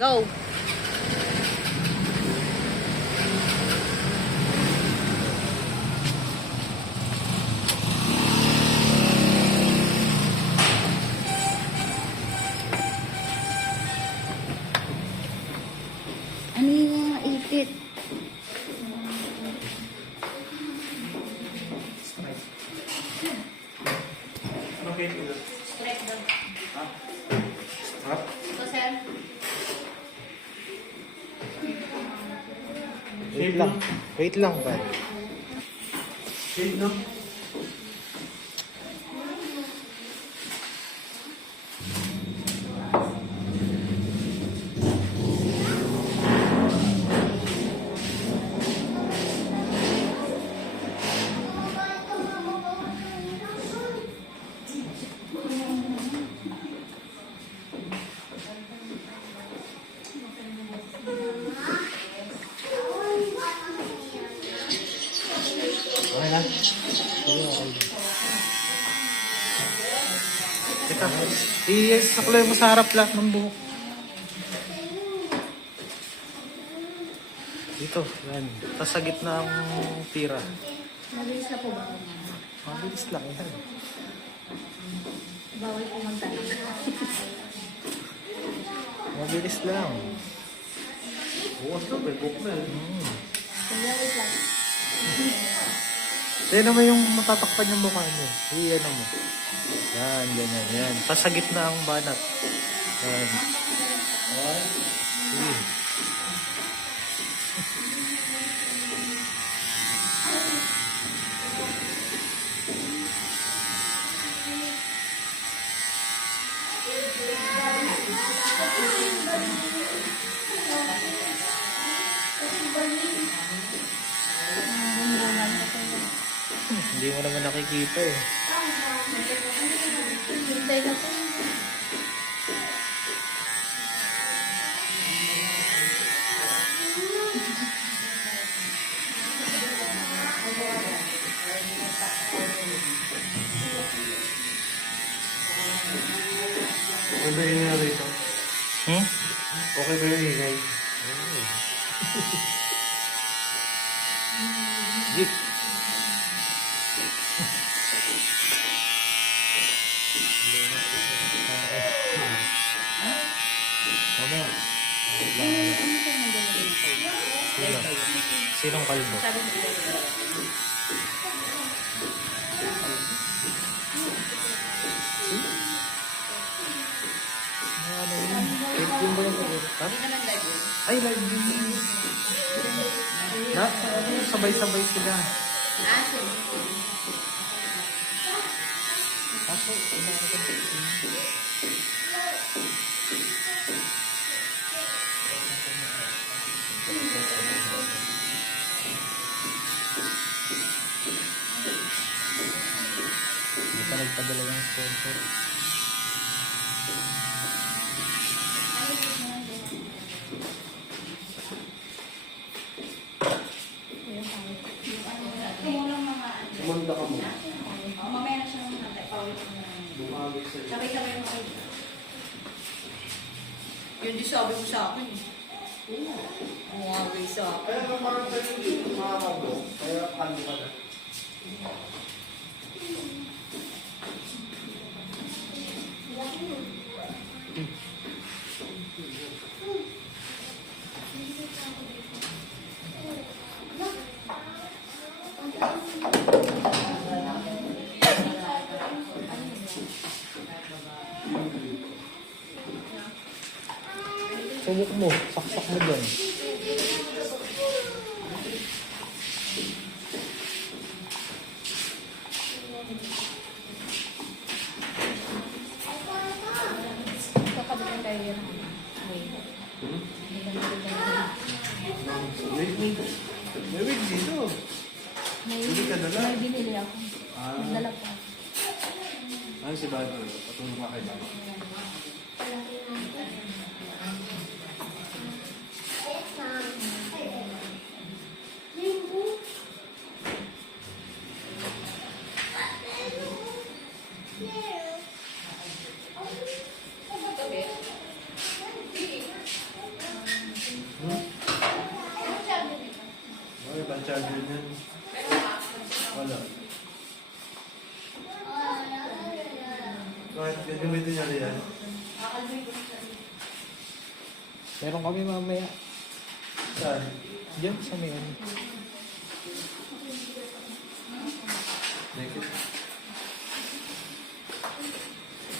Go! Ano yung mga ipit? Straight down. Ito, sir. Wait lang. Wait lang ba? Shade, no? Okay na. Sige, okay. Teka, isaklay mo sa harap lahat ng buhok. Dito, yan. Tapos sa gitna ang tira. Mabilis na po ba? Mabilis lang yan. Bawal po magtanong. Mabilis lang. Bukas na, may book na. Kaya wait lang. Yan naman yung matatakpan yung mukha mo. Iyan mo. Yan, ganyan, yan. Tapos sa gitna ang banat. Yan. Okay. Sige. Hindi mo naman nakikita eh. Hintay na po. Okay ba yung ingay rito? Hmm? Okay ba yung ingay? Gik. Mamaya. Sinong kalbo? Sabi mo Ano yun? Cake yun ba yung ha? naman live yun. Ay, live yun. Na, sabay-sabay sila. Asin. Kaso, hindi pa nagpadala yung sponsor. Kumulang mga ano. Sumanda ka mo. Mamaya na siya naman natin. Pawit mo na. Bumagay sa'yo. Sabay-sabay mo kayo. Yun di sabi mo sa akin. Umaway sa akin. Kaya naman parang sa'yo dito, mga kabo. Kaya kando ka na. Subok mo, saksak mo dyan. Kakabilang tayo yun. May wig dito. Hindi ka dala. May binili ako. Nagdala po. Ano si Bago? Patulong ka kay Bago. charger niyan. Wala. Kahit gagamitin niya rin yan. Meron kami mamaya. Saan? Diyan sa may ano. Naked.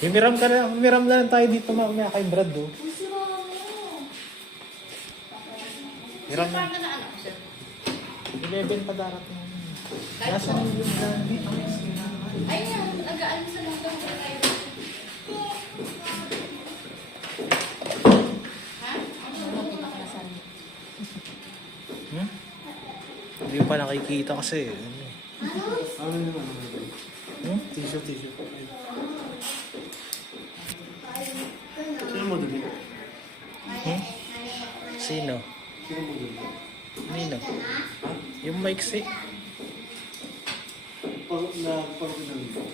Humiram lang tayo dito mamaya kay Brad, oh. Hiram na. Paano na anak, sir? 11 pa darating. Nasa na yung gandi? Ay, yan. Agaan sa lang daw. Ha? Ano kita ka na saan? Hindi pa nakikita kasi. Ano yun naman? Tissue. Sino mo dali? Sino? Sino mo dali? Nino? Yung maiksi. Parang pinag-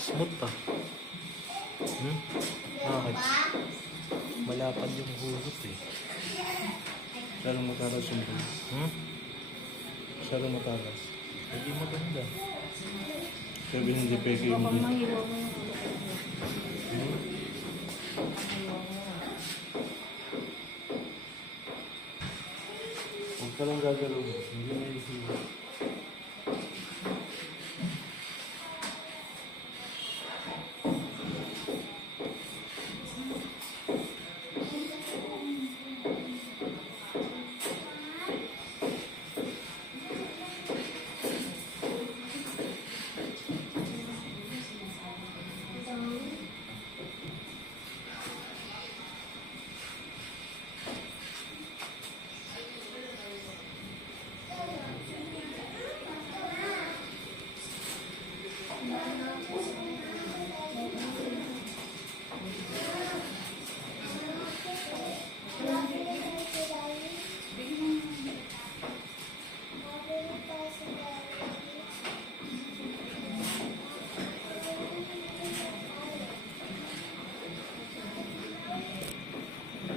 Smooth pa. Bakit? Malapad yung hugot eh. Lalong matalas yung buhay. Lalong matalas. Hindi maganda. Sabi hindi peke yung Kapag buhay. mahiwa mo yung Huwag ka lang gagalaw mo. Hindi na isiwa.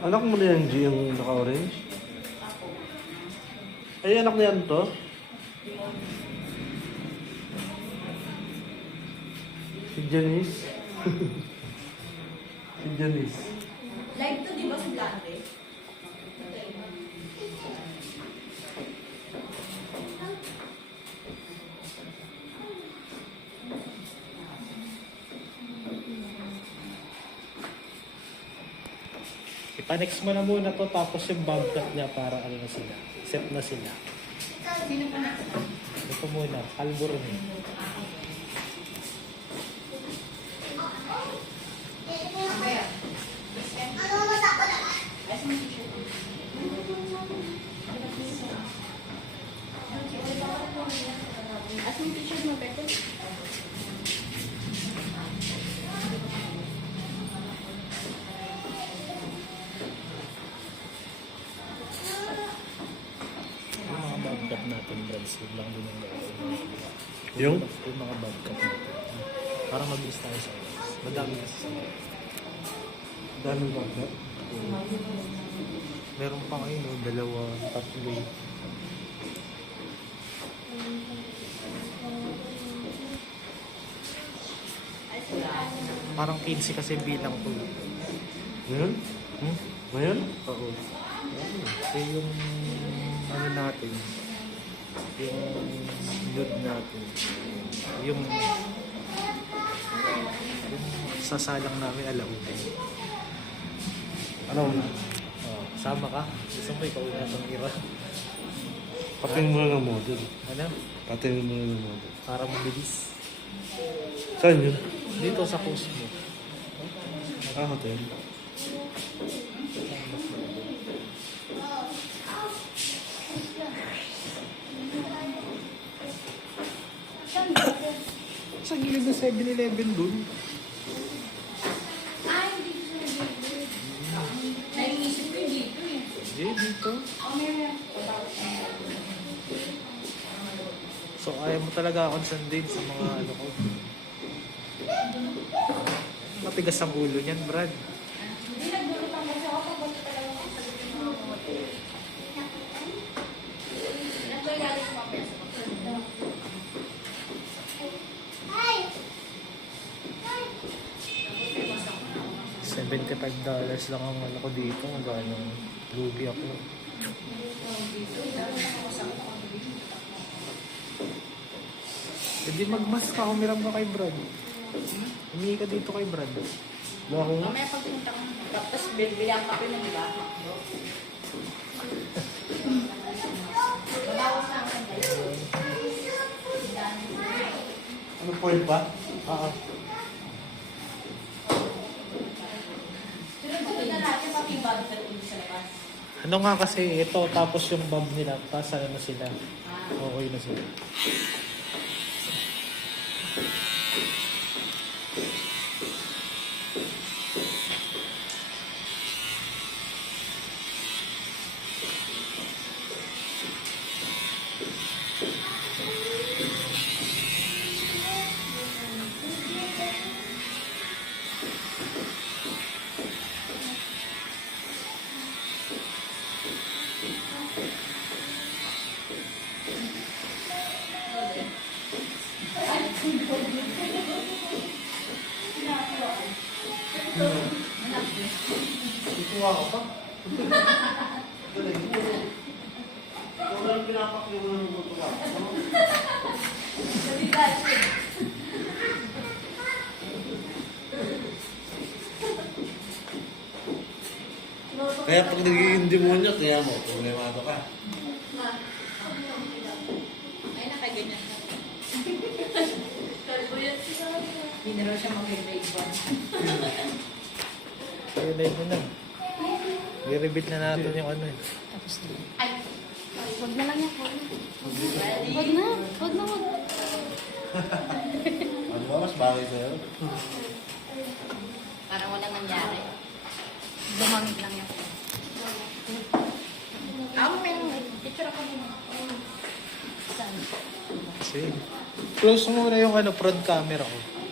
Anak mo na yan, G, yung naka-orange? Ay, anak na yan to? Si Janice? Si Janice. Like to, di ba, si Blanche? Ipanex mo na muna to tapos yung bump cut niya para ano na sila. Set na sila. Sino pa na? Ito muna, kalbur niya. Kaya? Ay, sa mga tissue. As yung tissue mo, Beto? Yung mga bump cut natin, brands, yun lang din yung gagawin. Yung? Yung mga bump cut natin. Para mabilis tayo sa oras. Madami kasi sa oras. Daming bakit? Meron pa kayo, no? 2, 3. Parang 15 kasi bilang ko. Ngayon? Hmm? Ngayon? Oo. Ito yung ano natin. Yung nude natin. Yung sasalang namin alauna. Ano na? Oh, sama ka? Gusto mo ikaw na itong ira? Patingin mo na ng model. Ano? Patingin mo na ng model. Para mabilis. Saan yun? Dito sa post mo. Ah, hotel. Saan mas maganda? 1 Sa gilid ng 7-Eleven dun. Ay, hindi ko nag-ibig. Naiisip ko yung dito eh. Hindi, dito. Oh, meron. So, ayaw mo talaga akong sundin sa mga ano ko. Matigas ang ulo niyan, Brad. Hindi nagbulutang kasi ako pag talaga ako sa mga mga nagkagalit mo pa sa pagkakas. $75 lang ang ano ko dito. Gano'ng lugi ako. Hindi magmas ka, umiram ka kay Brad. Humingi ka dito kay Brad. Wala ko nga. Mamaya pagpunta ko, tapos bilang kape ng iba. Babawas na ako. Ano point pa? Oo. Sunod na natin pati bago sa ulo sa labas. Ano nga kasi ito, tapos yung bob nila, tapos ano na sila. Okay na sila. Ituwa ka pa? Galing. Ikaw na yung pinapakyo ng luto ka. Kaya pag nagiging demonyo, kaya mo, problemado ka. Ay, nakaganyan ka. Hindi na raw siya mag-grade 1. I-live mo na. I-reveal na natin yung ano eh. Ay, Wag na lang yan, wag na. Wag na, wag na, wag. Ano ba, mas bagay sa'yo? parang walang nangyari. Dumamit lang yan. Ako may picture ako nila. Saan? Kasi, close mo muna yung ano, front camera ko.